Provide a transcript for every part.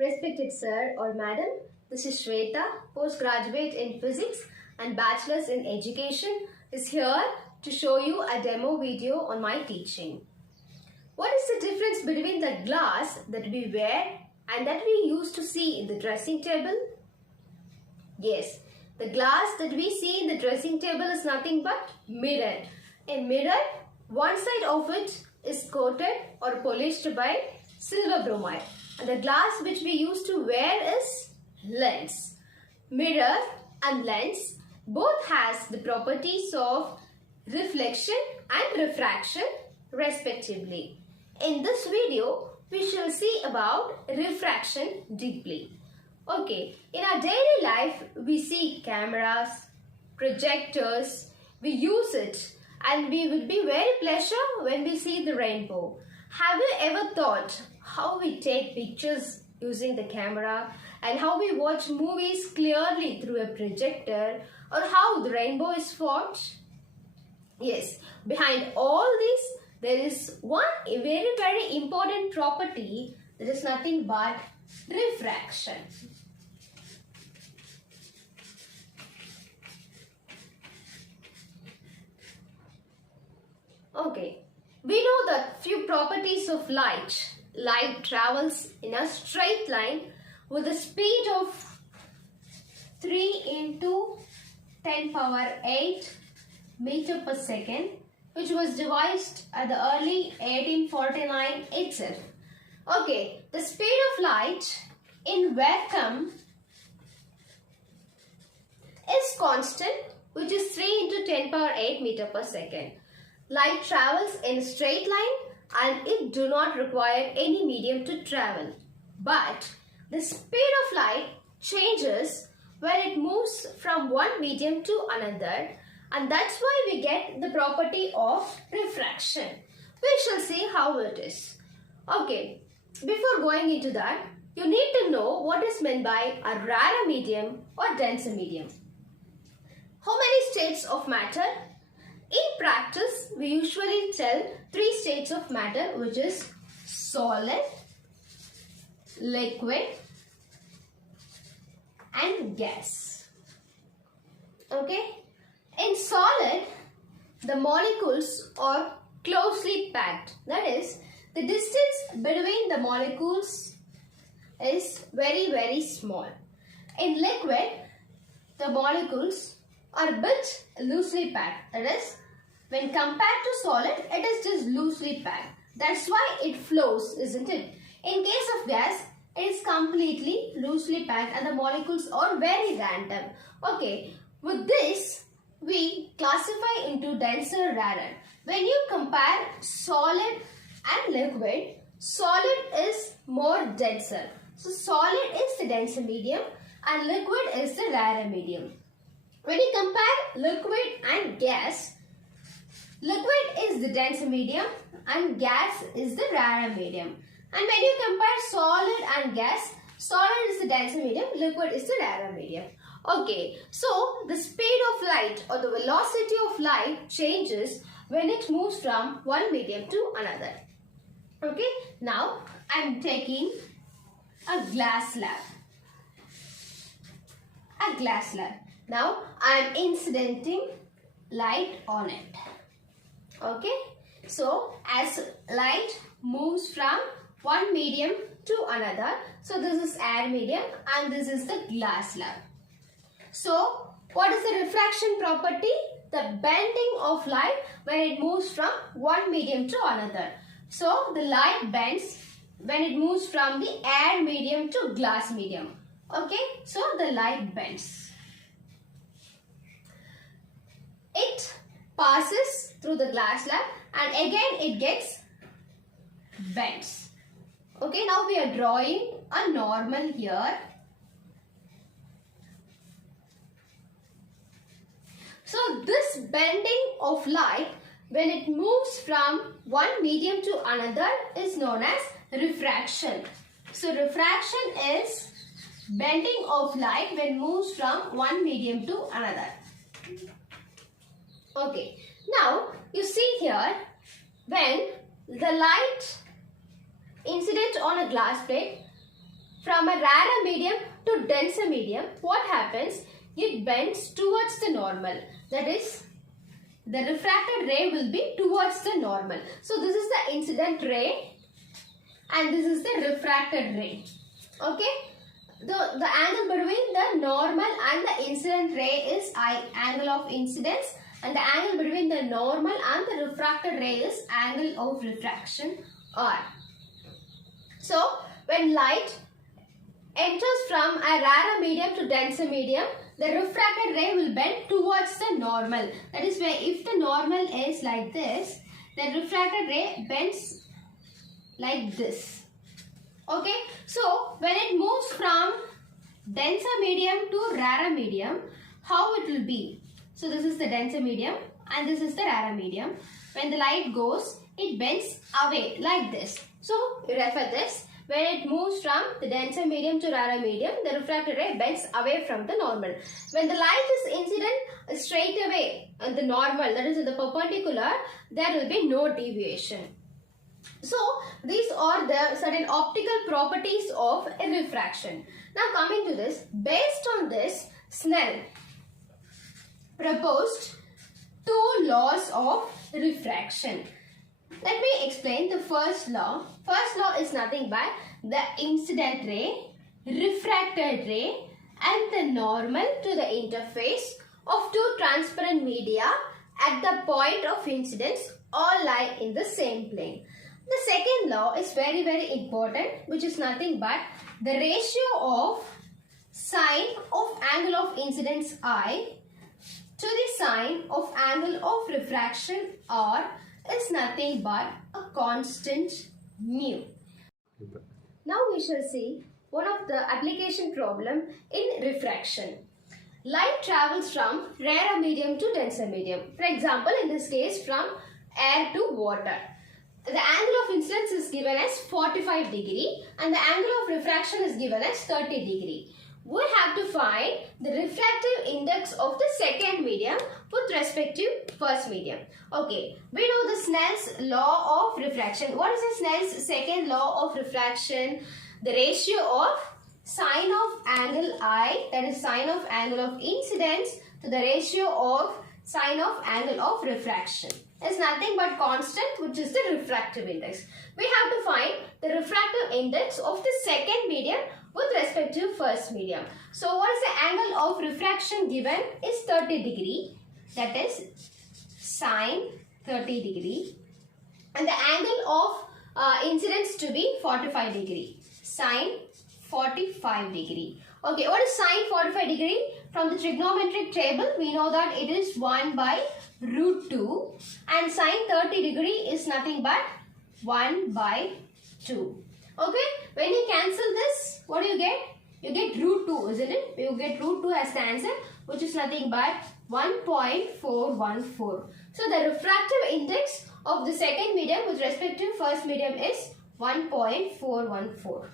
Respected sir or madam, this is Shweta, postgraduate in physics and bachelor's in education, is here to show you a demo video on my teaching. What is the difference between the glass that we wear and that we use to see in the dressing table? Yes, the glass that we see in the dressing table is nothing but mirror. A mirror, one side of it is coated or polished by silver bromide, and the glass which we use to wear is lens. Mirror and lens both has the properties of reflection and refraction respectively. In this video, we shall see about refraction deeply. Okay, in our daily life, we see cameras, projectors, we use it, and we would be very pleasure when we see the rainbow. Have you ever thought how we take pictures using the camera and how we watch movies clearly through a projector, or how the rainbow is formed? Yes, behind all this, there is one very important property that is nothing but refraction. Okay, we know that few properties of light. Light travels in a straight line with a speed of 3 into 10 power 8 meter per second, which was devised at the early 1849 itself. Okay, the speed of light in vacuum is constant, which is 3 into 10 power 8 meter per second. Light travels in a straight line and it do not require any medium to travel. But the speed of light changes when it moves from one medium to another, and that's why we get the property of refraction. We shall see how it is. Okay, before going into that, you need to know what is meant by a rarer medium or denser medium. How many states of matter? In practice, we usually tell 3 states of matter, which is solid, liquid, and gas. Okay? In solid, the molecules are closely packed. That is, the distance between the molecules is very small. In liquid, the molecules are a bit loosely packed. That is, when compared to solid, it is just loosely packed. That's why it flows, isn't it? In case of gas, it is completely loosely packed and the molecules are very random. Okay, with this, we classify into denser, rarer. When you compare solid and liquid, solid is more denser. So, solid is the denser medium and liquid is the rarer medium. When you compare liquid and gas, liquid is the denser medium and gas is the rarer medium. And when you compare solid and gas, solid is the denser medium, liquid is the rarer medium. Okay, so the speed of light or the velocity of light changes when it moves from one medium to another. Okay, now I am taking a glass slab. A glass slab. Now I am incidenting light on it. Okay, so as light moves from one medium to another, so this is air medium and this is the glass slab. So what is the refraction property? The bending of light when it moves from one medium to another. So the light bends when it moves from the air medium to glass medium. Okay, so the light bends. It passes through the glass slab and again it gets bends. Okay, now we are drawing a normal here. So this bending of light when it moves from one medium to another is known as refraction. So refraction is bending of light when moves from one medium to another. Okay, now you see here when the light incident on a glass plate from a rarer medium to denser medium, what happens? It bends towards the normal. That is, the refracted ray will be towards the normal. So this is the incident ray and this is the refracted ray. Okay. The angle between the normal and the incident ray is angle of incidence, and the angle between the normal and the refracted ray is angle of refraction R. So when light enters from a rarer medium to denser medium, the refracted ray will bend towards the normal. That is where if the normal is like this, the refracted ray bends like this. Okay, so when it moves from denser medium to rarer medium, how it will be? So this is the denser medium and this is the rarer medium. When the light goes, it bends away like this. So you refer this. When it moves from the denser medium to rarer medium, the refracted ray bends away from the normal. When the light is incident straight away on the normal, that is in the perpendicular, there will be no deviation. So these are the certain optical properties of a refraction. Now coming to this, based on this, Snell proposed two laws of refraction. Let me explain the first law. First law is nothing but the incident ray, refracted ray and the normal to the interface of two transparent media at the point of incidence all lie in the same plane. The second law is very important, which is nothing but the ratio of sine of angle of incidence I to the sine of angle of refraction R is nothing but a constant mu. Now we shall see one of the application problem in refraction. Light travels from rarer medium to denser medium. For example, in this case from air to water. The angle of incidence is given as 45 degree and the angle of refraction is given as 30 degree. We have to find the refractive index of the second medium with respect to first medium. Okay, we know the Snell's law of refraction. What is the Snell's second law of refraction? The ratio of sine of angle I, that is sine of angle of incidence, to the ratio of sine of angle of refraction is nothing but constant, which is the refractive index. We have to find the refractive index of the second medium with respect to first medium. So what is the angle of refraction given is 30 degree, that is sine 30 degree, and the angle of incidence to be 45 degree, sine 45 degree. Okay, what is sine 45 degree? From the trigonometric table, we know that it is 1 by root 2 and sine 30 degree is nothing but 1 by 2. Okay, when you cancel this, what do you get? You get root 2, isn't it? You get root 2 as the answer, which is nothing but 1.414. So the refractive index of the second medium with respect to first medium is 1.414.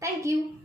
Thank you.